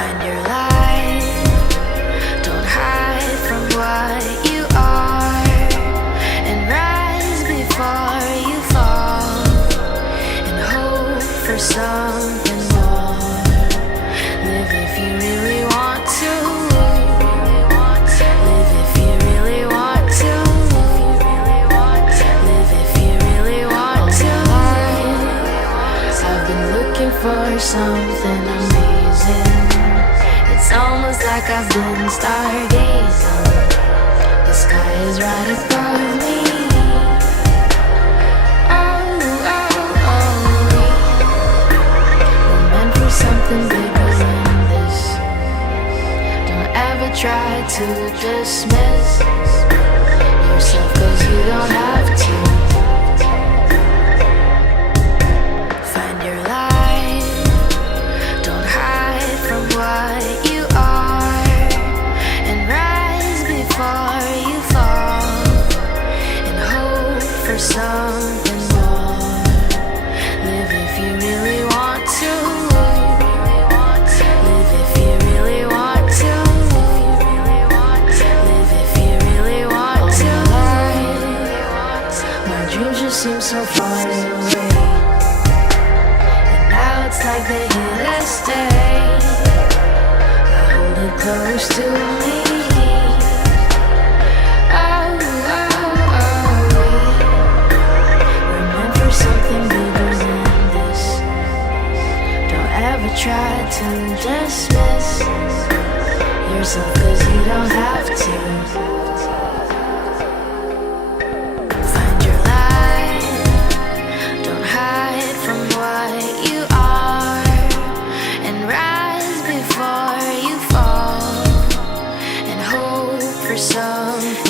Find your light, don't hide from what you are, and rise before you fall, and hope for something more. Live if you really want to. Live if you really want to. Live if you really want to. I've been looking for something amazing. It's almost like I've been stargazing. The sky is right above me. We're meant for something bigger than this. Don't ever try to dismiss yourself, 'cause you don't have to. Find your light, don't hide from what you are, and rise before you fall, and hope for something more. Live if you really want to. Live if you really want to. Live if you really want to. My dreams just seem so far away, and now it's like they're here to stay. I hold it close to me. We're meant for something bigger than this. Don't ever try to dismiss yourself, 'cause you don't have to. Find your light, don't hide from what you are, and rise before you fall, and hope for something